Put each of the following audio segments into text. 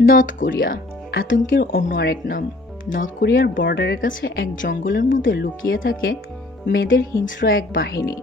North Korea, আতঙ্কের অন্য আরেক নাম। নর্থ কোরিয়ার বর্ডারের কাছে এক জঙ্গলের মধ্যে লুকিয়ে থাকে মেয়েদের হিংস্র এক বাহিনী,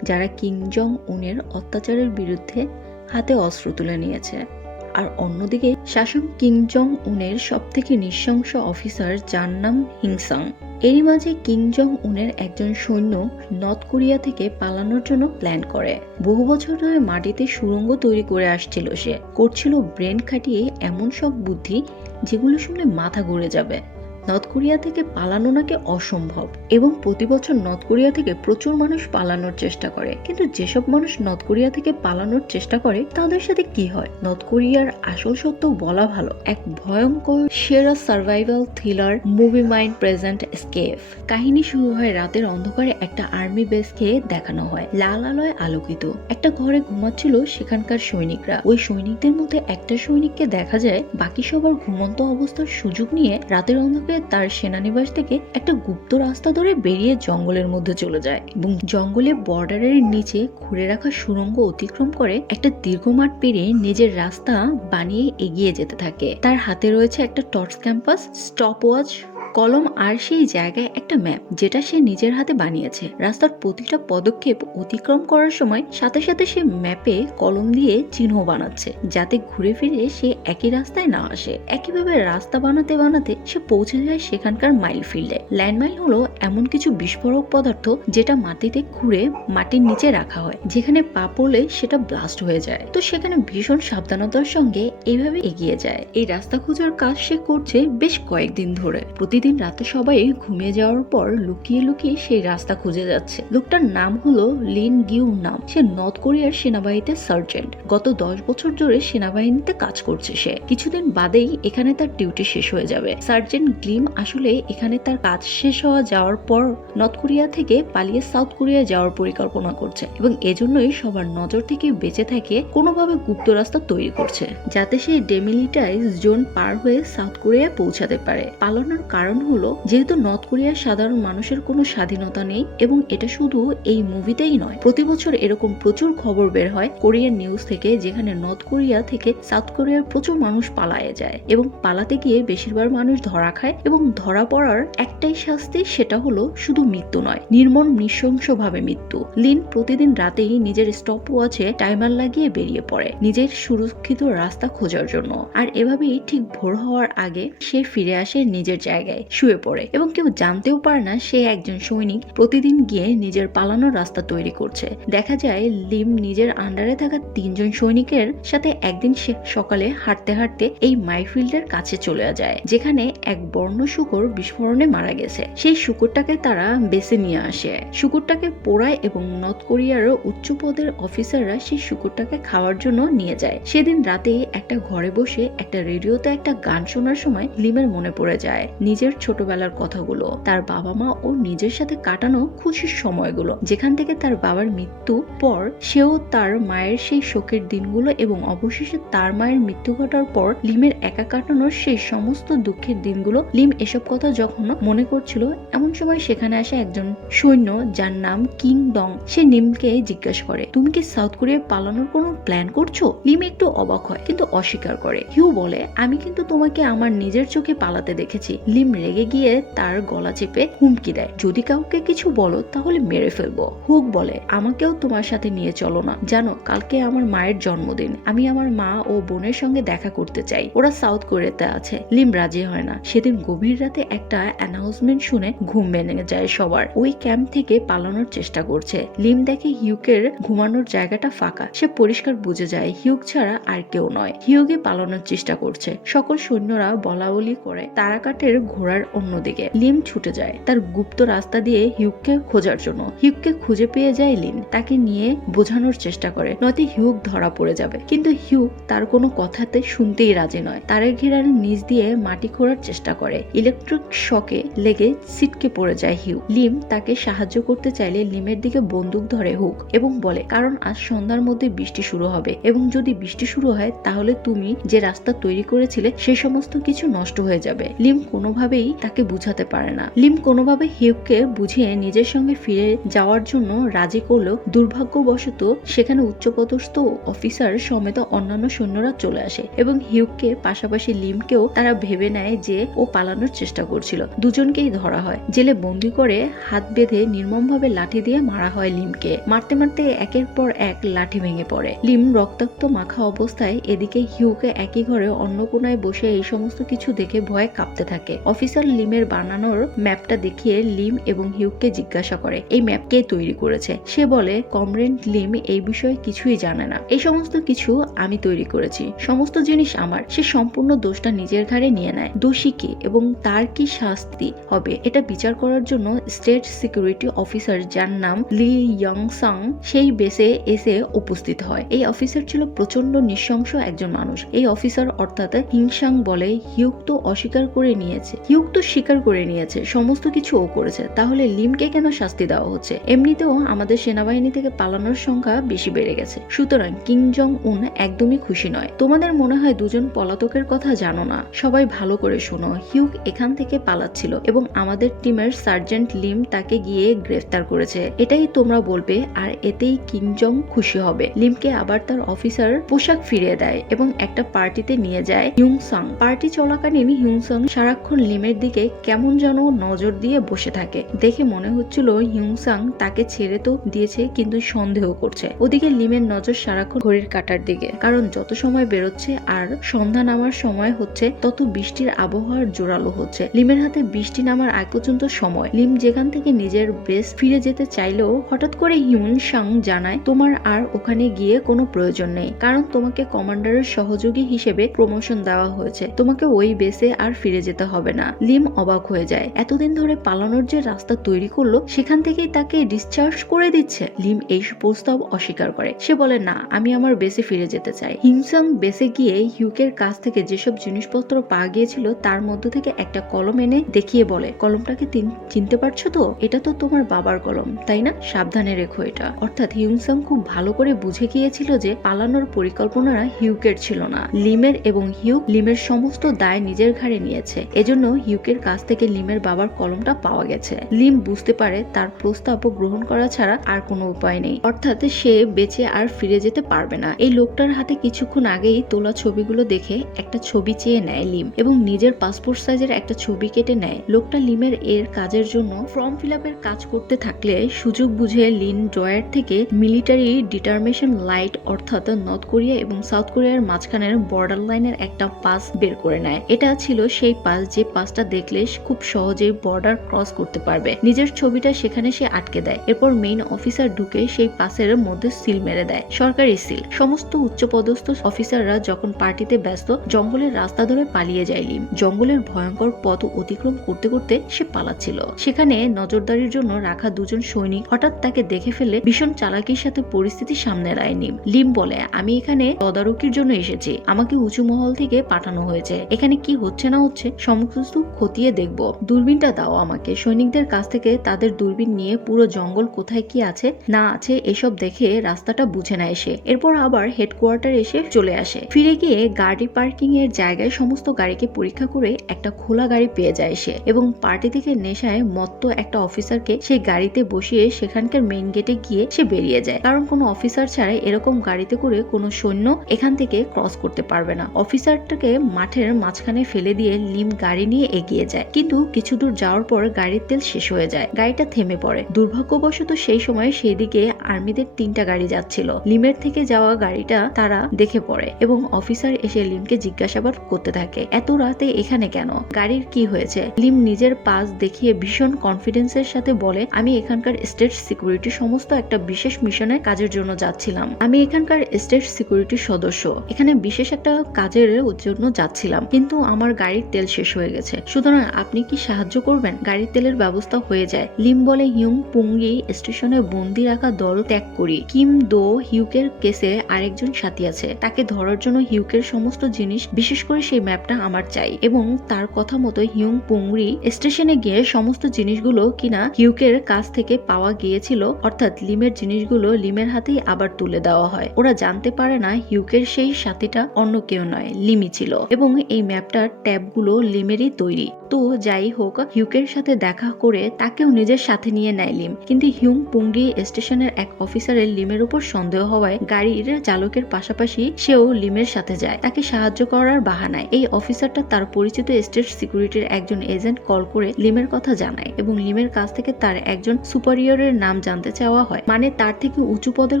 যারা কিং জং উনের অত্যাচারের বিরুদ্ধে হাতে অস্ত্র তুলে নিয়েছে। আর অন্যদিকে শাসক কিং জং উনের সবথেকে নৃশংস অফিসার যার নাম হিংসাং। এরই মাঝে কিং জং উনের একজন সৈন্য নর্থ কোরিয়া থেকে পালানোর জন্য প্ল্যান করে। বহু বছর ধরে মাটিতে সুরঙ্গ তৈরি করে আসছিল সে। করছিল ব্রেন খাটিয়ে এমন সব বুদ্ধি যেগুলো শুনে মাথা ঘুরে যাবে। নর্থ কোরিয়া থেকে পালানো নাকি অসম্ভব এবং প্রতি বছর নর্থ কোরিয়া থেকে প্রচুর মানুষ পালানোর চেষ্টা করে। কিন্তু যেসব মানুষ নর্থ কোরিয়া থেকে পালানোর চেষ্টা করে, তাদের সাথে কি হয়? নর্থ কোরিয়ার আসল সত্য বলা ভালো। এক ভয়ঙ্কর সেরা survival thriller movie mind present স্কেফ কাহিনী শুরু হয় রাতের অন্ধকারে একটা আর্মি বেস বেসকে দেখানো হয়। লাল আলোয় আলোকিত। একটা ঘরে ঘুমাচ্ছিল সেখানকার সৈনিকরা। ওই সৈনিকদের মধ্যে একটা সৈনিককে দেখা যায়, বাকি সবার ঘুমন্ত অবস্থার সুযোগ নিয়ে রাতের অন্ধকারে তার সেনানিবাস থেকে একটা গুপ্ত রাস্তা ধরে বেরিয়ে জঙ্গলের মধ্যে চলে যায় এবং জঙ্গলে বর্ডারের নিচে ঘুরে রাখা সুরঙ্গ অতিক্রম করে একটা দীর্ঘ মাঠ পেরিয়ে নিজের রাস্তা বানিয়ে এগিয়ে যেতে থাকে। তার হাতে রয়েছে একটা টর্চ ক্যাম্পাস স্টপ ওয়াচ কলম আর সেই জায়গায় একটা ম্যাপ, যেটা সে নিজের হাতে বানিয়েছে। রাস্তার প্রতিটা পদক্ষেপ অতিক্রম করার সময় সাথে সাথে সে ম্যাপে কলম দিয়ে চিহ্ন বানাচ্ছে, যাতে ঘুরে ফিরে সে একই রাস্তায় না আসে। একইভাবে রাস্তা বানাতে বানাতে সে পৌঁছে যায় সেখানকার মাইল ফিল্ডে। ল্যান্ডমাইল হলো এমন কিছু বিস্ফোরক পদার্থ যেটা মাটিতে ঘুরে মাটির নিচে রাখা হয়, যেখানে পা পড়লে সেটা ব্লাস্ট হয়ে যায়। তো সেখানে ভীষণ সাবধানতার সঙ্গে এইভাবে এগিয়ে যায়। এই রাস্তা খোঁজার কাজ সে করছে বেশ কয়েকদিন ধরে। প্রতিদিন রাতে সবাই ঘুমিয়ে যাওয়ার পর লুকিয়ে লুকিয়ে সেই রাস্তা খুঁজে যাচ্ছে। লোকটার নাম হলো লিন গিউ নাম সে নর্থ কোরিয়ার সেনাবাহিনীতে সার্জেন্ট। গত দশ বছর ধরে সেনাবাহিনীতে কাজ করছে সে। কিছুদিন বাদেই এখানে তার ডিউটি শেষ হয়ে যাবে। সার্জেন্ট গ্লিম আসলে এখানে তার কাজ শেষ হওয়া যাওয়ার পর নর্থ কোরিয়া থেকে পালিয়ে সাউথ কোরিয়া যাওয়ার পরিকল্পনা করছে এবং এজন্যই সবার নজর থেকে বেঁচে থাকে কোনোভাবে গুপ্ত রাস্তা তৈরি করছে, যাতে সে ডেমিলিটাইজ জোন পার হয়ে সাউথ কোরিয়ায় পৌঁছাতে পারে। পালানোর কারণ হলো যেহেতু নর্থ কোরিয়ার সাধারণ মানুষের কোনো স্বাধীনতা নেই এবং এটা শুধু এই মুভিতেই নয়। প্রতি বছর এরকম প্রচুর খবর বের হয় কোরিয়ান নিউজ থেকে যেখানে নর্থ কোরিয়া থেকে সাউথ কোরিয়ার প্রচুর মানুষ পালায়ে যায় এবং পালাতে গিয়ে বেশিরভাগ মানুষ ধরা খায় এবং ধরা পড়ার একটাই শাস্তি সেটা হলো শুধু মৃত্যু নয়, নির্মম নৃশংসভাবে মৃত্যু। লিন প্রতিদিন রাতেই নিজের স্টপ ওয়াচে টাইমার লাগিয়ে বেরিয়ে পড়ে, নিজের সুরক্ষিত রাস্তা খোঁজার জন্য। আর এভাবেই ঠিক ভোর হওয়ার আগে সে ফিরে আসে নিজের জায়গায়। শুয়ে পড়ে এবং কেউ জানতেও পারে না সে একজন সৈনিক প্রতিদিন গিয়ে নিজের পালানোর রাস্তা তৈরি করছে। দেখা যায়, লিম নিজের আন্ডারে থাকা তিনজন সৈনিকের সাথে একদিন সকালে হাঁটতে হাঁটতে এই মাইফিল্ডের কাছে চলে যায়, যেখানে এক বর্ণ শুকর বিস্ফোরণে মারা গেছে। সেই শুকরটাকে তারা বেছে নিয়ে আসে। শুকুরটাকে পোড়ায় এবং নর্থ কোরিয়ার উচ্চ পদের অফিসাররা সেই শুকুরটাকে খাওয়ার জন্য নিয়ে যায়। সেদিন রাতে একটা ঘরে বসে একটা রেডিওতে একটা গান শোনার সময় লিমের মনে পড়ে যায়। নিজের ছোটবেলার কথাগুলো, তার বাবা মা ও নিজের সাথে কাটানো খুশির সময়গুলো, যেখান থেকে তার বাবার মৃত্যু পর সেও তার মায়ের সেই শোকের দিনগুলো এবং অবশেষে তার মায়ের মৃত্যু ঘটার পর লিমের একা কাটানোর সেই সমস্ত দুঃখের দিনগুলো, লিম এসব কথা যখন মনে করছিল, এমন সময় সেখানে আসে একজন সৈন্য যার নাম কিং ডং, সে নিমকে জিজ্ঞাসা করে, তুমি কি সাউথ কোরিয়া পালানোর কোনো প্ল্যান করছ? লিম একটু অবাক হয়, কিন্তু অস্বীকার করে। হিউ বলে, আমি কিন্তু তোমাকে আমার নিজের চোখে পালাতে দেখেছি। লিম রেগে গিয়ে তার গলা চেপে হুমকি দেয়। যদি কাউকে কিছু বলো, তাহলে মেরে ফেলব। হুক বলে, আমাকেও তোমার সাথে নিয়ে চলো না। জানো, কালকে আমার মায়ের জন্মদিন। আমি আমার মা ও বোনের সঙ্গে দেখা করতে চাই। ওরা সাউথ কোরিয়াতে আছে। লিম রাজি হয় না। সেদিন গভীর রাতে একটা অ্যানাউন্সমেন্ট শুনে ঘুম ভেঙে যায় সবার। ওই ক্যাম্প থেকে পালানোর চেষ্টা করছে। লিম দেখে হিউকের ঘুমানোর জায়গাটা ফাঁকা। সে পরিষ্কার বুঝে যায়, হিউক ছাড়া আর কেউ নয়। হিউকে পালানোর চেষ্টা করছে। সকল সৈন্যরা বলা বলি করে তারাকাটের ঘোড়ার অন্যদিকে লিম ছুটে যায়। তার গুপ্ত রাস্তা দিয়ে হিউককে খোঁজার জন্য। হিউককে খুঁজে পেয়ে যায় লিন তাকে নিয়ে বোঝানোর চেষ্টা করে। নয়তো হিউক ধরা পড়ে যাবে। কিন্তু হিউক তার কোনো কথাতে শুনতেই রাজি নয়। তারের ঘেরার নিচ দিয়ে মাটি খোঁড়ার চেষ্টা করে। ইলেকট্রিক শকে লেগে ছিটকে পড়ে যায় হিউ লিম তাকে সাহায্য করতে চাইলে লিমের দিকে বন্দুক ধরে হুক এবং বলে, কারণ আজ সন্ধ্যার মধ্যে বৃষ্টি শুরু হবে এবং যদি বৃষ্টি শুরু হয় তাহলে তুমি যে রাস্তা তৈরি করেছিলে সে সমস্ত কিছু নষ্ট হয়ে যাবে। লিম কোনোভাবে কোনোভাবেই তাকে বুঝাতে পারে না। লিম কোনোভাবে হিউককে বুঝিয়ে নিজের সঙ্গে ফিরে যাওয়ার জন্য রাজি করলেও দুর্ভাগ্যবশত সেখানে উচ্চপদস্থ অফিসার সমেত অন্যান্য সৈন্যরা চলে আসে এবং হিউককে পাশাপাশি লিমকেও তারা ভেবে নেয় যে ও পালানোর চেষ্টা করছিল। দুজনকেই ধরা হয়। জেলে বন্দি করে হাত বেঁধে নির্মমভাবে লাঠি দিয়ে মারা হয় লিমকে। মারতে মারতে একের পর এক লাঠি ভেঙে পড়ে। লিম রক্তাক্ত মাখা অবস্থায় এদিকে হিউকে একই ঘরে অন্য কোনায় বসে এই সমস্ত কিছু দেখে ভয়ে কাঁপতে থাকে। অফিসার লিমের বানানোর ম্যাপটা দেখিয়ে লিম এবং হিউককে জিজ্ঞাসা করে, এই ম্যাপ কে তৈরি করেছে? সে বলে, কমরেড লিম এই বিষয়ে কিছুই জানে না। এই সমস্ত কিছু আমি তৈরি করেছি। সমস্ত জিনিস আমার। সে সম্পূর্ণ দোষটা নিজের ঘাড়ে নিয়ে নেয়। দোষী কে এবং তার কি শাস্তি হবে? এটা বিচার করার জন্য স্টেট সিকিউরিটি অফিসার যার নাম লি ইয়ং সাং সেই বেসে এসে উপস্থিত হয়। এই অফিসার ছিল প্রচণ্ড নৃশংস একজন মানুষ। এই অফিসার অর্থাৎ হিংসাং বলে হিউক তো অস্বীকার করে নিয়েছে। হিউক তো স্বীকার করে নিয়েছে, সমস্ত কিছু ও করেছে, তাহলে লিমকে কেন শাস্তি দেওয়া হচ্ছে? এমনিতেও আমাদের সেনাবাহিনী থেকে পালানোর সংখ্যা বেশি বেড়ে গেছে। সুতরাং কিং জং উন একদমই খুশি নয়। তোমাদের মনে হয় দুজন পলাতকের কথা জানো না? সবাই ভালো করে শোনো, হিউক এখান থেকে পালাচ্ছিল এবং আমাদের টিমের সার্জেন্ট লিম তাকে গিয়ে গ্রেফতার করেছে। এটাই তোমরা বলবে, আর এতেই কিং জং খুশি হবে। লিমকে আবার তার অফিসার পোশাক ফিরিয়ে দেয় এবং একটা পার্টিতে নিয়ে যায় হিউংসাং। পার্টি চলাকালীন হিউংসাং সারাক্ষণ লিমের দিকে কেমন যেন নজর দিয়ে বসে থাকে। দেখে মনে হচ্ছিল হিউংসাং তাকে ছেড়ে তো দিয়েছে কিন্তু সন্দেহ করছে। ওদিকে লিমের নজর সারাক্ষণ ঘড়ির কাটার দিকে। কারণ যত সময় বেরোচ্ছে আর সন্ধ্যা নামার সময় হচ্ছে, তত বৃষ্টির আবহাওয়ার জোরালো হচ্ছে। লিমের হাতে বৃষ্টি নামার আগ পর্যন্ত সময়। লিম যেখান থেকে নিজের বেস ফিরে যেতে চাইলেও হঠাৎ করে হিউন সাং জানায়, তোমার আর ওখানে গিয়ে কোনো প্রয়োজন নেই। কারণ তোমাকে কমান্ডারের সহযোগী হিসেবে প্রমোশন দেওয়া হয়েছে। তোমাকে ওই বেসে আর ফিরে যেতে হবে না। লিম অবাক হয়ে যায়। এতদিন ধরে পালানোর যে রাস্তা তৈরি করল, সেখান থেকেই তাকে ডিসচার্জ করে দিচ্ছে। লিম এই প্রস্তাব অস্বীকার করে। সে বলে, না, আমি আমার বেসে ফিরে যেতে চাই। হিমসাং বেসে গিয়ে হিউকের কাছ থেকে যেসব জিনিসপত্র পাওয়া গিয়েছিল, তার মধ্য থেকে একটা কলম এনে দেখিয়ে বলে, কলমটাকে চিনতে পারছ তো? এটা তো তোমার বাবার কলম, তাই না? সাবধানে রেখো এটা। অর্থাৎ হিউংসাং খুব ভালো করে বুঝে গিয়েছিল যে পালানোর পরিকল্পনারা হিউকের ছিল না। লিমের এবং হিউক লিমের সমস্ত দায় নিজের ঘাড়ে নিয়েছে। এজন্য হিউকের কাছ থেকে লিমের বাবার কলমটা পাওয়া গেছে। লিম বুঝতে পারে তার প্রস্তাব গ্রহণ করা ছাড়া আর কোনো উপায় নেই। অর্থাৎ সে বেঁচে আর ফিরে যেতে পারবে না। এই লোকটার হাতে কিছুক্ষণ আগেই তোলা ছবিগুলো দেখে একটা ছবি চেয়ে নেয় লিম এবং নিজের পাসপোর্ট সাইজের একটা ছবি কেটে নেয়। লোকটা লিমের এর কাজের জন্য ফর্ম ফিল কাজ করতে থাকলে সুযোগ বুঝে লিন ড্রয়ার থেকে মিলিটারি ডিটারমেশন লাইট অর্থাৎ নর্থ কোরিয়া এবং সাউথ কোরিয়ার মাঝখানের বর্ডার লাইনের একটা পাস বের করে নেয়। এটা ছিল সেই পাস যে পাসটা দেখলে খুব সহজেই বর্ডার ক্রস করতে পারবে। নিজের ছবিটা সেখানে সে আটকে দেয়। এরপর মেইন অফিসার ঢুকে সেই পাসের মধ্যে সিল মেরে দেয়। সরকারি সিল সমস্ত উচ্চপদস্থ অফিসাররা যখন পার্টিতে ব্যস্ত, জঙ্গলের রাস্তা ধরে পালিয়ে যায় লিম। জঙ্গলের ভয়ঙ্কর পথ অতিক্রম করতে করতে সে পালাচ্ছিল। সেখানে নজরদারির জন্য রাখা দুজন সৈনিক হঠাৎ তাকে দেখে ফেলে ভীষণ চালাকির সাথে পরিস্থিতি সামনে নেয় নিম লিম বলে, আমি এখানে তদারকির জন্য এসেছি। আমাকে উঁচু মহল থেকে পাঠানো হয়েছে। এখানে কি হচ্ছে না হচ্ছে সমস্ত খতিয়ে দেখব। দূরবীনটা দাও আমাকে। সৈনিকদের কাছ থেকে তাদের দূরবীন নিয়ে পুরো জঙ্গল কোথায় কি আছে, না আছে, এসব দেখে রাস্তাটা বুঝে নেয় সে। এরপর আবার হেডকোয়ার্টার এসে চলে আসে। ফিরে গিয়ে গাড়ি পার্কিং এর জায়গায় সমস্ত গাড়িকে পরীক্ষা করে একটা খোলা গাড়ি পেয়ে যায় সে এবং পার্টি থেকে নেশায় মত্ত একটা অফিসারকে সেই গাড়িতে বসিয়ে সেখানকার মেইন গেটে গিয়ে সে বেরিয়ে যায়। কারণ কোনো অফিসার ছাড়াই এরকম গাড়িতে করে কোনো সৈন্য এখান থেকে ক্রস করতে পারবে না। অফিসারটাকে মাঠের মাঝখানে ফেলে দিয়ে লিম গাড়ি নিয়ে এগিয়ে যায়। কিন্তু কিছু দূর যাওয়ার পর গাড়ির তেল শেষ হয়ে যায়। গাড়িটা থেমে পড়ে। দুর্ভাগ্যবশত সেই সময় সেই দিকে আর্মিদের তিনটা গাড়ি যাচ্ছিল। লিমের থেকে যাওয়া গাড়িটা তারা দেখে পড়ে এবং অফিসার এসে লিমকে জিজ্ঞাসাবাদ করতে থাকে, এত রাতে এখানে কেন? গাড়ির কি হয়েছে? লিম নিজের পাস দেখিয়ে ভীষণ কনফিডেন্সের সাথে বলে, আমি এখানকার স্টেট সিকিউরিটি সমস্ত একটা বিশেষ মিশনে কাজের জন্য যাচ্ছিলাম। আমি এখানকার স্টেট সিকিউরিটির সদস্য। এখানে বিশেষ একটা কাজের জন্য যাচ্ছিলাম। কিন্তু আমার গাড়ির তেল শেষ হয়ে গেছে। সুতরাং আপনি কি সাহায্য করবেন? গাড়ির তেলের ব্যবস্থা হয়ে যায়। লিম বলে হিউং পুঙ্গি স্টেশনে বন্দি রাখা দল ত্যাগ করি। কিম দো হিউকের কেসে আরেকজন সাথী আছে। তাকে ধরার জন্য হিউকের সমস্ত জিনিস, বিশেষ করে সেই ম্যাপটা আমার চাই। এবং তার কথা মতো হিউং পুংরি স্টেশনে গিয়ে সমস্ত জিনিসগুলো কিনা হিউকের কাছ থেকে পাওয়া গিয়েছিল, অর্থাৎ লিমের জিনিসগুলো লিমের হাতেই আবার তুলে দেওয়া হয়। ওরা জানতে পারে না হিউকের সেই সাথীটা অন্য কেউ নয় লিমি ছিল। এবং এই ম্যাপটার ট্যাবগুলো লিমেরই তৈরি। তো যাই হোক হিউকের সাথে দেখা করে তাকেও নিজের সাথে নিয়ে নেয় লিম কিন্তু হিউং পুংরি স্টেশনের এক অফিসারের লিমের উপর সন্দেহ হওয়ায় গাড়ির চালকের পাশাপাশি সেও লিমের সাথে যায়। তাকে সাহায্য করার বাহানায় এই অফিসারটা তার পরিচিত স্টেট সিকিউরিটির একজন এজেন্ট কল করে লিমের কথা জানায় এবং লিমের কাছ থেকে তার একজন সুপারিয়রের নাম জানতে চাওয়া হয়। মানে তার থেকে উঁচু পদের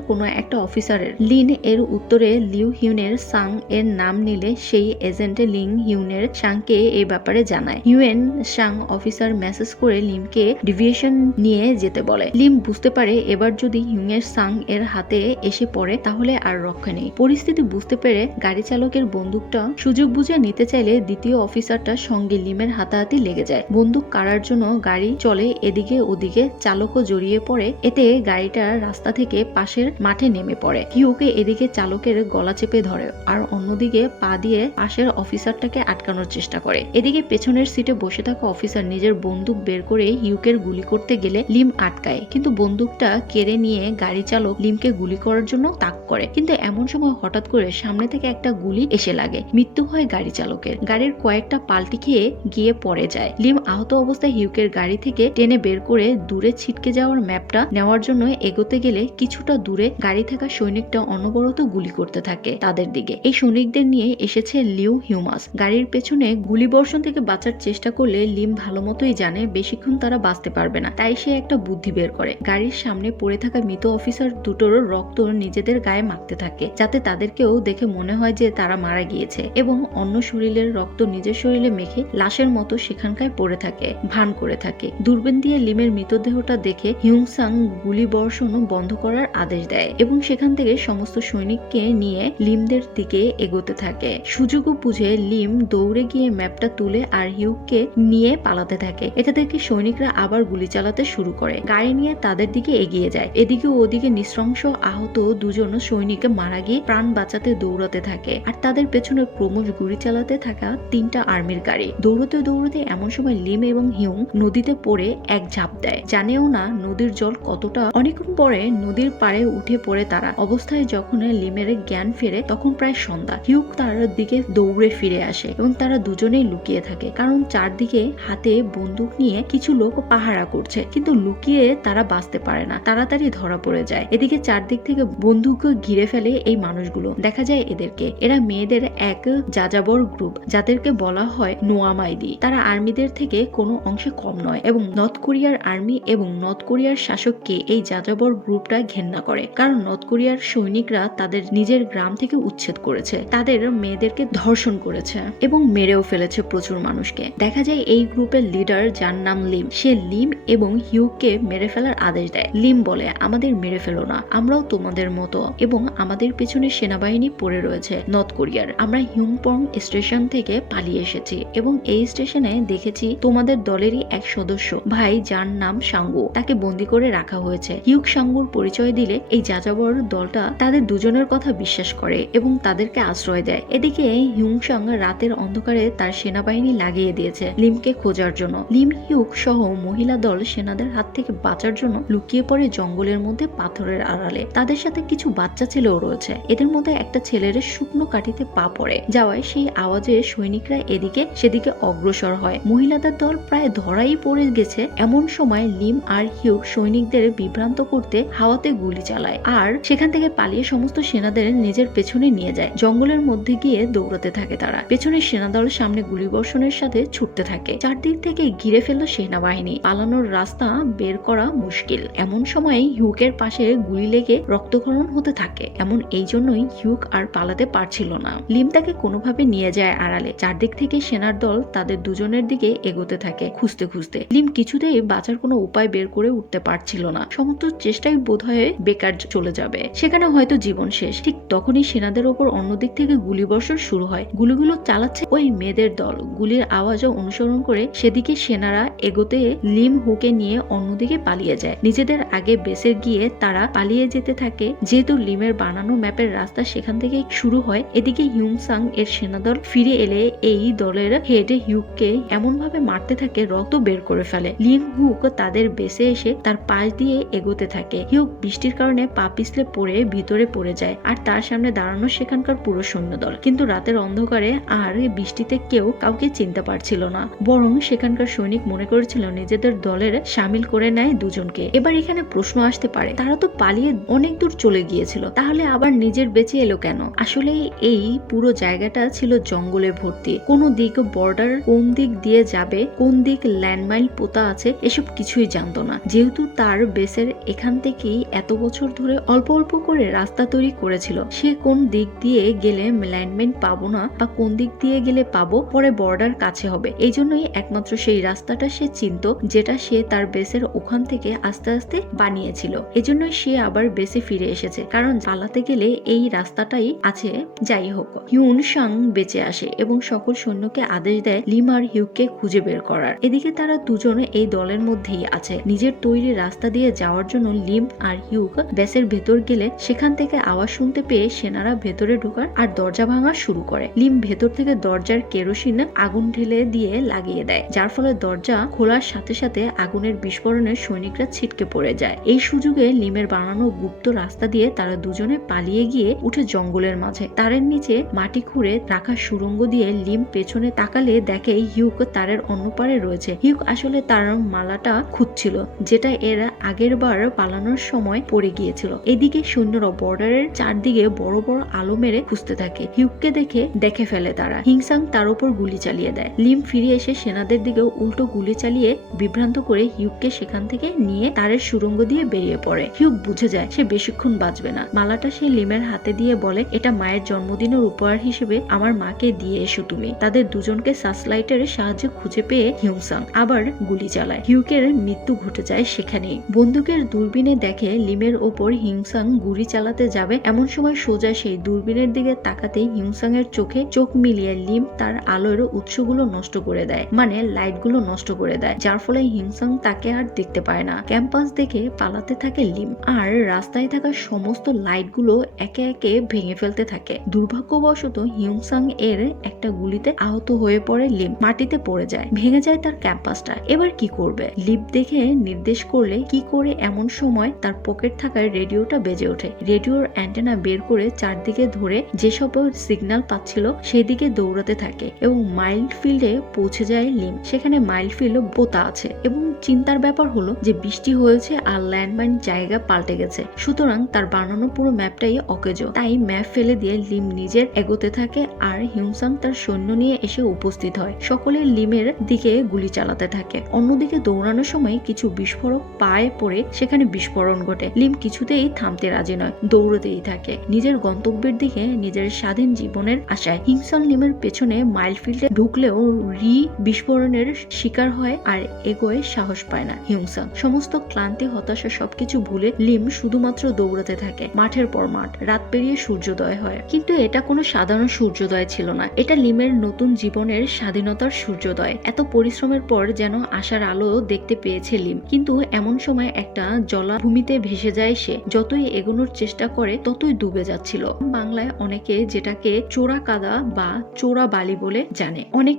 কোনো একটা অফিসারের। লিন এর উত্তরে লিউ হিউনের সাং এর নাম নিলে সেই এজেন্ট লিং হিউনের সাংকে এই ব্যাপারে জানায়। হিউয়েন সাং অফিসার মেসেজ করে লিমকে ডিভিয়েশন নিয়ে যেতে বলে। লিম বুঝতে পারে এবার যদি হিউয়ের সাং এর হাতে এসে পড়ে, তাহলে আর রক্ষা নেই। পরিস্থিতি বুঝতে পেরে গাড়ি চালকের বন্দুকটা সুযোগ বুঝে নিতে চাইলে দ্বিতীয় অফিসারটা সঙ্গে লিমের হাতাহাতি লেগে যায়। বন্দুক কাড়ার জন্য গাড়ি চলে এদিকে ওদিকে, চালকও জড়িয়ে পড়ে। এতে গাড়িটা রাস্তা থেকে পাশের মাঠে নেমে পড়ে। হিউকে এদিকে চালকের গলা চেপে ধরে, আর অন্যদিকে পা দিয়ে পাশের অফিসারটাকে আটকানোর চেষ্টা করে। এদিকে পেছনের সিটে বসে থাকা অফিসার নিজের বন্দুক বের করে হিউকের গুলি করতে গেলে লিম আটকায়। কিন্তু বন্দুকটা কেড়ে নিয়ে গাড়ি চালক লিমকে গুলি করার জন্য তাক করে। কিন্তু এমন সময় হঠাৎ করে সামনে থেকে একটা গুলি এসে লাগে। মৃত্যু হয় গাড়ি চালকের। গাড়ির কয়েকটা পাল্টি খেয়ে গিয়ে পড়ে যায়। লিম আহত অবস্থায় হিউকের গাড়ি থেকে টেনে বের করে দূরে ছিটকে যাওয়ার ম্যাপটা নেওয়ার জন্য এগোতে গেলে কিছুটা দূরে গাড়ি থাকা সৈনিকটা অনবরত গুলি করতে থাকে তাদের দিকে। এই সৈনিকদের নিয়ে এসেছে লিউ হিউমাস। গাড়ির পেছনে গুলি বর্ষণ থেকে বাঁচার চেষ্টা করলে লিম ভালো মতোই জানে বেশিক্ষণ তারা বাঁচতে পারবে না। তাই সে একটা বুদ্ধি বের করে। গাড়ির সামনে পড়ে থাকা মৃত অফিসার দুটোর রক্ত নিজেদের গায়ে মাখতে থাকে, যাতে তাদেরকেও দেখে মনে হয় যে তারা মারা গিয়েছে এবং অন্য শরীরের রক্ত নিজের শরীরে মেখে লাশের মতো সেখানকার পড়ে থাকে, ভান করে থাকে। দূরবীন দিয়ে লিমের মৃতদেহটা দেখে হিউংসাং গুলি বর্ষণ বন্ধ করার আদেশ দেয় এবং সেখান থেকে সমস্ত সৈনিককে নিয়ে লিমদের দিকে এগোতে থাকে। সুযোগও বুঝে লিম দৌড়ে গিয়ে ম্যাপটা তুলে আর হিউককে নিয়ে পালাতে থাকে। এটা দেখে সৈনিকরা আবার গুলি চালাতে শুরু করে। গাড়ি নিয়ে তাদের দিকে এগিয়ে যায়। এদিকে ওদিকে নৃশংস আহত দুজন সৈনিক মারা গিয়ে প্রাণ বাঁচাতে দৌড়াতে থাকে। আর তাদের পেছনে ক্রমশ গুলি চালাতে থাকা তিনটা আর্মির গাড়ি। দৌড়তে দৌড়তে এমন সময় লিম এবং হিউং নদীতে পড়ে এক ঝাঁপ দেয়। জানেও না নদীর জল কতটা। অনেকক্ষণ পরে নদীর পাড়ে উঠে পড়ে তারা। অবস্থায় যখন লিমের জ্ঞান ফেরে, তখন প্রায় সন্ধ্যা। হিউক তার দিকে দৌড়ে ফিরে আসে এবং তারা দুজনেই লুকিয়ে থাকে। কারণ চারদিকে হাতে বন্দুক নিয়ে কিছু লোক পাহারা করছে, কিন্তু লুকিয়ে তারা বাঁচতে পারে না। তাড়াতাড়ি ধরা পড়ে যায়। এদিকে চারদিক থেকে বন্দুক ঘিরে ফেলে এই মানুষগুলো। দেখা যায় এদেরকে। এরা মেয়েদের এক যাযাবর গ্রুপ, যাদেরকে বলা হয় নোয়ামাইদি তারা আর্মিদের থেকে কোনো অংশে কম নয় এবং নর্থ কোরিয়ার আর্মি এবং নর্থ কোরিয়ার শাসককে এই যাযাবর গ্রুপটা ঘেন্না করে। কারণ নর্থ কোরিয়ার সৈনিকরা তাদের নিজের গ্রাম থেকে উচ্ছেদ করেছে। তাদের মেয়েদেরকে ধর্ষণ করেছে এবং মেরেও ফেলেছে প্রচুর মানুষকে। দেখা যায় এই গ্রুপের লিডার যার নাম লিম। সে লিম এবং হিউকে মেরে ফেলার আদেশ দেয়। লিম বলে, আমাদের মেরে ফেলো না। আমরাও তোমাদের মতো এবং আমাদের পেছনে সেনাবাহিনী পড়ে রয়েছে নর্থ কোরিয়ার। আমরা হিউংপং স্টেশন থেকে পালিয়ে এসেছি এবং এই স্টেশনে দেখেছি তোমাদের দলেরই এক সদস্য, ভাই যার নাম সাঙ্গু। তাকে বন্দি করে রাখা হয়েছে। হিউক সাঙ্গুর পরিচয় দিলে এই যাযাবর দলটা তাদের দুজনের কথা বিশ্বাস করে এবং তাদেরকে আশ্রয় দেয়। এদিকে হিউং সাং রাতের অন্ধকারে তার সেনাবাহিনী লাগিয়ে দিয়েছে লিমকে খোঁজার জন্য। লিম, হিউক সহ মহিলা দল সেনাদের হাত থেকে বাঁচার জন্য লুকিয়ে পড়ে জঙ্গলের মধ্যে পাথরের আড়ালে। তাদের সাথে কিছু বাচ্চা ছেলেও রয়েছে। এদের মধ্যে একটা ছেলের শুকনো কাঠিতে পা পড়ে। যাওয়ায় সেই আওয়াজে সৈনিকরা এদিকে সেদিকে অগ্রসর হয়। মহিলাদের দল প্রায় ধরাই পড়ে গেছে। এমন সময় লিম আর হিউক সৈনিকদের বিভ্রান্ত করতে হাওয়াতে গুলি চালায় আর সেখান থেকে পালিয়ে সমস্ত সেনাদের নিজের পেছনে নিয়ে যায়। জঙ্গলের মধ্যে গিয়ে দৌড়াতে থাকে তারা। পেছনে সেনাদল সামনে গুলিবর্ষণের সাথে ছুটতে থাকে। চারদিক থেকে ঘিরে ফেলল সেনাবাহিনী। পালানোর রাস্তা বের করা মুশকিল। এমন সময় হিউকের পাশে গুলি লেগে রক্তক্ষরণ হতে থাকে। এমন এই জন্যই হিউক আর পালাতে পারছিল না। লিম তাকে কোনোভাবে নিয়ে যায় আড়ালে। চারদিক থেকে সেনার দল তাদের দুজনের দিকে এগোতে থাকে খুঁজতে খুঁজতে। লিম কিছুতেই বাঁচার কোনো উপায় বের করে উঠতে পারছিল না। সমস্ত চেষ্টাই বোধহয় বেকার চলে যাবে। সেখানে হয়তো জীবন শেষ। ঠিক তখনই সেনাদের ওপর অন্যদিক থেকে গুলিবর্ষণ শুরু হয়। গুলিগুলো চালাচ্ছে ওই মেয়েদের দল। গুলির আওয়াজও অনুসরণ করে সেদিকে সেনারা এগোতে লিম হুকে নিয়ে অন্যদিকে পালিয়ে যায়। নিজেদের আগে বেসে গিয়ে তারা পালিয়ে যেতে থাকে। যেহেতু লিমের বানানো ম্যাপের রাস্তা সেখান থেকে শুরু হয়, এদিকে হিউংসাং এর সেনাদল ফিরে এলে এই দলের হেড হিউককে এমন ভাবে মারতে থাকে, রক্ত বের করে ফেলে। লিম হুক তাদের বেসে এসে তার পাশ দিয়ে এগোতে থাকে। হিউক বৃষ্টির কারণে পা পিছলে পড়ে ভিতরে পড়ে যায় আর তার সামনে দাঁড়ানো সেখানকার পুরো সৈন্যদল। কিন্তু রাতের অন্ধকারে আর বৃষ্টিতে কেউ কাউকে চিনতে চিনতে পারছিল না। বরং সেখানকার সৈনিক মনে করেছিল নিজেদের দলের সামিল করে নেয় দুজনকে। এবার এখানে প্রশ্ন আসতে পারে, তারা তো পালিয়ে অনেক দূর চলে গিয়েছিল, তাহলে আবার নিজের বেঁচে এলো কেন? আসলে এই পুরো জায়গাটা ছিল জঙ্গলে ভর্তি। কোন দিক বর্ডার কোন দিক দিয়ে যাবে, কোন দিক ল্যান্ডমাইন পোতা আছে, এসব কিছুই জানতো না। যেহেতু তার বেসের এখান থেকেই এত বছর ধরে অল্প অল্প করে রাস্তা তৈরি করেছিল, সে কোন দিক দিয়ে গেলে ল্যান্ডমাইন পাবো না বা কোন দিক দিয়ে গেলে পাবো, পরে বর্ডার কাছে হবে। এই জন্যই একমাত্র সেই রাস্তাটা সে চিনত, যেটা সে তার বেসের ওখান থেকে আস্তে আস্তে বানিয়েছিল। এজন্যই সে আবার বেসে ফিরে এসেছে। কারণ পালাতে গেলে এই রাস্তাটাই আছে, যাই হোক। হিউন সাং বেঁচে আসে এবং সকল সৈন্যকে আদেশ দেয় লিম আর হিউককে খুঁজে বের করার। এদিকে তারা দুজন এই দলের মধ্যেই আছে। নিজের তৈরি রাস্তা দিয়ে যাওয়ার জন্য লিম আর হিউক বেসের ভেতর গেলে সেখান থেকে আওয়াজ শুনতে পেয়ে সেনারা ভেতরে ঢোকার আর দরজা ভাঙা শুরু করে। লিম ভেতর থেকে দরজার কেরোসিন আগুন ঢেলে দিয়ে লাগিয়ে দেয়, যার ফলে দরজা খোলার সাথে সাথে আগুনের বিস্ফোরণে সৈনিকরা ছিটকে পড়ে যায়। এই সুযোগে লিমের বানানো গুপ্ত রাস্তা দিয়ে তারা দুজনে পালিয়ে গিয়ে উঠে জঙ্গলের মাঝে। তারের নিচে মাটি খুঁড়ে রাখা সুরঙ্গ দিয়ে লিম পেছনে তাকালে দেখে হিউক তারের অন্য পারে রয়েছে। হিউক আসলে তার মালাটা খুঁজছিল, যেটা এর আগের বার পালানোর সময় পড়ে গিয়েছিল। এদিকে সৈন্যরা বর্ডারের চারদিকে বড় বড় আলো মেরে খুঁজতে থাকে। হিউককে দেখে দেখে ফেলে তারা। হিংসাং তার উপর গুলি চালিয়ে দেয়। লিম ফিরে এসে সেনাদের দিকে উল্টো গুলি চালিয়ে বিভ্রান্ত করে হিউককে সেখান থেকে নিয়ে তারের সুরঙ্গ দিয়ে বেরিয়ে পড়ে। হিউক বুঝে যায়, সে বেশিক্ষণ বাঁচবে না। মালাটা সে লিমের হাতে দিয়ে বলে, এটা মায়ের জন্মদিনের উপহার হিসেবে আমার মাকে দিয়ে এসো তুমি। তাদের দুজনকে সাসলাইটের সাহায্যে খুঁজে পেয়ে হিউসাং আবার গুলি চালায়। হিউকের মৃত্যু ঘটে যায় সেখানেই। বন্দুকের দূরবীনে দেখে লিমের ওপর হিংসাং গুলি চালাতে যাবে, এমন সময় সোজা সেই দূরবীনের দিকে তাকাতেই হিংসাং এর চোখে চোখ মিলিয়ে লিম তার আলোর উৎসগুলো নষ্ট করে দেয় মানে লাইটগুলো নষ্ট করে দেয়। যার ফলে হিংসাং তাকে আর দেখতে পায় না। ক্যাম্পাস দেখে পালাতে থাকে লিম, আর রাস্তায় থাকা সমস্ত লাইটগুলো একে একে ভেঙে ফেলতে থাকে। দুর্ভাগ্যবশত হিউংসাং এর একটা গুলিতে আহত হয়ে পড়ে লিম, মাটিতে পড়ে যায়। ভেঙে যায় তার ক্যাম্পাসটা। এবার কি করবে? লিপ দেখে নির্দেশ করলে কি করে এমন সময় তার পকেট থাকায় রেডিওটা বেজে ওঠে। রেডিওর অ্যান্টেনা বের করে চারদিকে ধরে যেসব সিগন্যাল পাচ্ছিল সেদিকে দৌড়াতে থাকে এবং মাইল্ড ফিল্ডে পৌঁছে যায় লিম। সেখানে মাইল্ড ফিল্ড বোতা আছে এবং চিন্তার ব্যাপার হলো যে বৃষ্টি হয়েছে আর ল্যান্ডমাইন জায়গা পাল্টে গেছে। সুতরাং তার বানানো পুরো ম্যাপটাই অকেজ। তাই ম্যাপ ফেলে দিয়ে লিম নিজের এগোতে থাকে আর হিউসাং তার সৈন্য নিয়ে এসে উপস্থিত হয়। সকলে লিমের দিকে গুলি চালাতে থাকে। অন্যদিকে দৌড়ানোর সময় কিছু বিস্ফোরক পায়ে পড়ে সেখানে বিস্ফোরণ ঘটে। লিম কিছুতেই থামতে রাজি নয়, দৌড়তেই থাকে। নিজের গন্তব্যের দিকে নিজের স্বাধীন জীবনের আশায় হিংসন লিমের পেছনে মাইলফিল্ডে ঢুকলেও রি বিস্ফোরণের শিকার হয় আর এগোয় সাহস পায় না হিংসাং সমস্ত ক্লান্তি, হতাশা সবকিছু ভুলে লিম শুধুমাত্র দৌড়াতে থাকে, মাঠের পর মাঠ, রাত পেরিয়ে সূর্যোদয় হয়। কিন্তু এটা কোনো সাধারণ সূর্যোদয় ছিল না, এটা লিমের নতুন জীবনের স্বাধীনতার সূর্যোদয়। এত পরিশ্রমের পর যেন আশার আলো দেখতে পেয়েছে লিম। কিন্তু এমন সময় একটা জলাভূমিতে ভেসে যায় সে, যতই এগোনোর চেষ্টা করে ততই ডুবে যাচ্ছিল। বাংলায় অনেকে যেটাকে চোরা কাদা বা চোরা বালি বলে জানে। অনেকে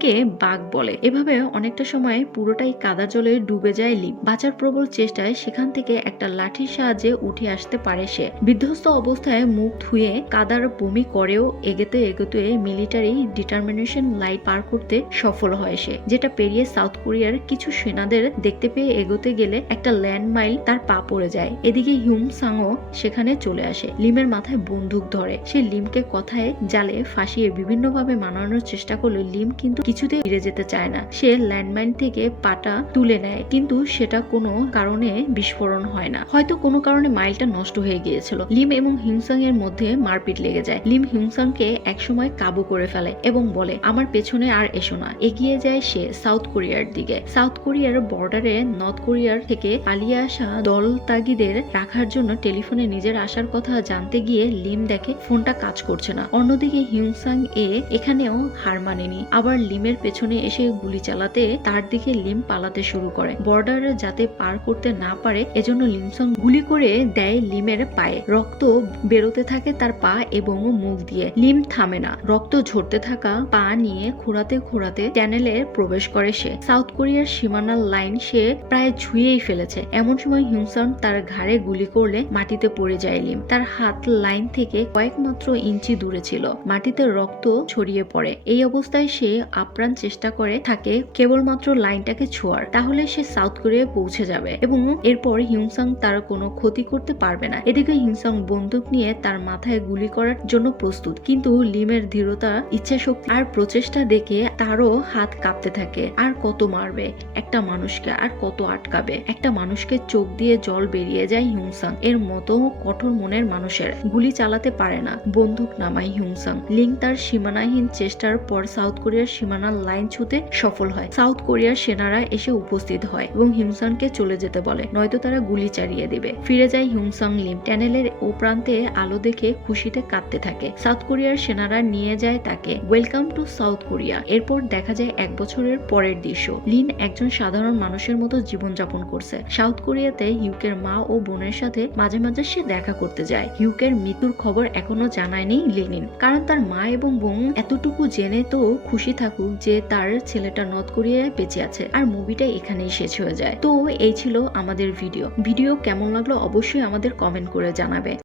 বাঘ বলে। এভাবে অনেকটা সময় পুরোটাই কাদা জলে ডুবে যায় লিম বাঁচার প্রবল চেষ্টায় সেখান থেকে একটা লাঠির সাহায্যে উঠে আসতে পারে সে। বিধ্বস্ত অবস্থায় মুখ ধুয়ে কাদার বমি করেও এগোতে এগোতে মিলিটারি ডিটারমিনেশন লাইট পার করতে সফল হয় সে, যেটা পেরিয়ে সাউথ কোরিয়ার কিছু সেনাদের দেখতে পেয়ে এগোতে গেলে একটা ল্যান্ড মাইল তার পা পড়ে যায়। এদিকে হিউম সাংও সেখানে চলে আসে। লিমের মাথায় বন্দুক ধরে। সে লিমকে কথায় জালে ফাঁসিয়ে বিভিন্নভাবে মানানোর চেষ্টা করলে লিম কিন্তু কিছুতেই ফিরে যেতে চায় না। সে ল্যান্ডমাইন থেকে পাটা তুলে নেয়, কিন্তু সেটা কোনো কারণে বিস্ফোরণ হয় না। হয়তো কোনো কারণে মাইলটা নষ্ট হয়ে গিয়েছিল। লিম এবং হিংসাং এর মধ্যে মারপিট লেগে যায়। লিম হিংসাংকে একসময় কাবু করে ফেলে এবং বলে, আমার পেছনে আর এসো না। এগিয়ে যায় সে সাউথ কোরিয়ার দিকে। সাউথ কোরিয়ার বর্ডারে নর্থ কোরিয়ার থেকে পালিয়ে আসা দল তাগিদের রাখার জন্য টেলিফোনে নিজের আসার কথা জানতে গিয়ে লিম দেখে, ফোনটা কাজ করছে না। অন্যদিকে হিউংসাং এ এখানেও হার মানেনি। আবার লিমের পেছনে এসে গুলি চালাতে তার দিকে লিম পালাতে শুরু করে। বর্ডারে যাতে পার করতে না পারে, এজন্য লিমসং গুলি করে দেয় লিমের পায়ে। রক্ত বেরোতে থাকে তার পা এবং মুখ দিয়ে। লিম থামে না। রক্ত ঝরতে থাকা পা নিয়ে খোঁড়াতে খোঁড়াতে চ্যানেলে প্রবেশ করে সে। সাউথ কোরিয়ার সীমানার লাইন সে প্রায় ছুঁয়েই ফেলেছে। এমন সময় হিউসন তার ঘাড়ে গুলি করলে মাটিতে পড়ে যায় লিম। তার হাত লাইন থেকে কয়েক মাত্র ইঞ্চি দূরে ছিল। মাটিতে রক্ত ছড়িয়ে পড়ে। এই অবস্থায় সে আপ্রাণ চেষ্টা করে থাকে কেবলমাত্র লাইনটাকে ছোঁয়ার। তাহলে সে সাউথ কোরিয়ায় পৌঁছে যাবে এবং এরপর হিংসাং তার কোনো ক্ষতি করতে পারবে না। এদিকে হিংসাং বন্দুক নিয়ে তার মাথায় গুলি করার জন্য প্রস্তুত। কিন্তু লিমের দৃঢ়তা ইচ্ছা শক্তি আর প্রচেষ্টা দেখে তারও হাত কাঁপতে থাকে। আর কত মারবে? একটা মানুষকে আর কত আটকাবে? একটা মানুষকে চোখ দিয়ে জল বেরিয়ে যায় হিংসাং এর মতো কঠোর মনের মানুষের। গুলি চালাতে পারে না। বন্দুক নামায় হিংসাং লিং তার সীমানাহীন চেষ্টার পর সাউথ কোরিয়ার সীমানার লাইন ছুতে সফল হয়। সাউথ কোরিয়ার সেনারা এসে উপস্থিত হয় এবং হিমসানকে চলে যেতে বলে, নয়তো তারা গুলি চালিয়ে দেবে। ফিরে যায় হিমসাং লিম। ট্যানেলের ও প্রান্তে আলো দেখে খুশিতে কাঁদতে থাকে। সাউথ কোরিয়ার সেনারা নিয়ে যায় তাকে। Welcome to South Korea. এরপর দেখা যায় এক বছরের পরের দৃশ্য। লিন একজন সাধারণ মানুষের মতো জীবনযাপন করছে। সাউথ কোরিয়াতে হিউকের মা ও বোনের সাথে মাঝে মাঝে সে দেখা করতে যায়। হিউকের মৃত্যুর খবর এখনও জানায়নি লিনিন। কারণ তার মা এবং বোন এতটুকু জেনে তো খুশি থাকুক যে তার ছেলেটা নর্থ কোরিয়ায় বেঁচে আছে আর মুভিটা এখানেই শেষ হয়ে যায়। তো এই ছিল আমাদের ভিডিও। ভিডিও কেমন লাগল অবশ্যই আমাদের কমেন্ট করে জানাবে।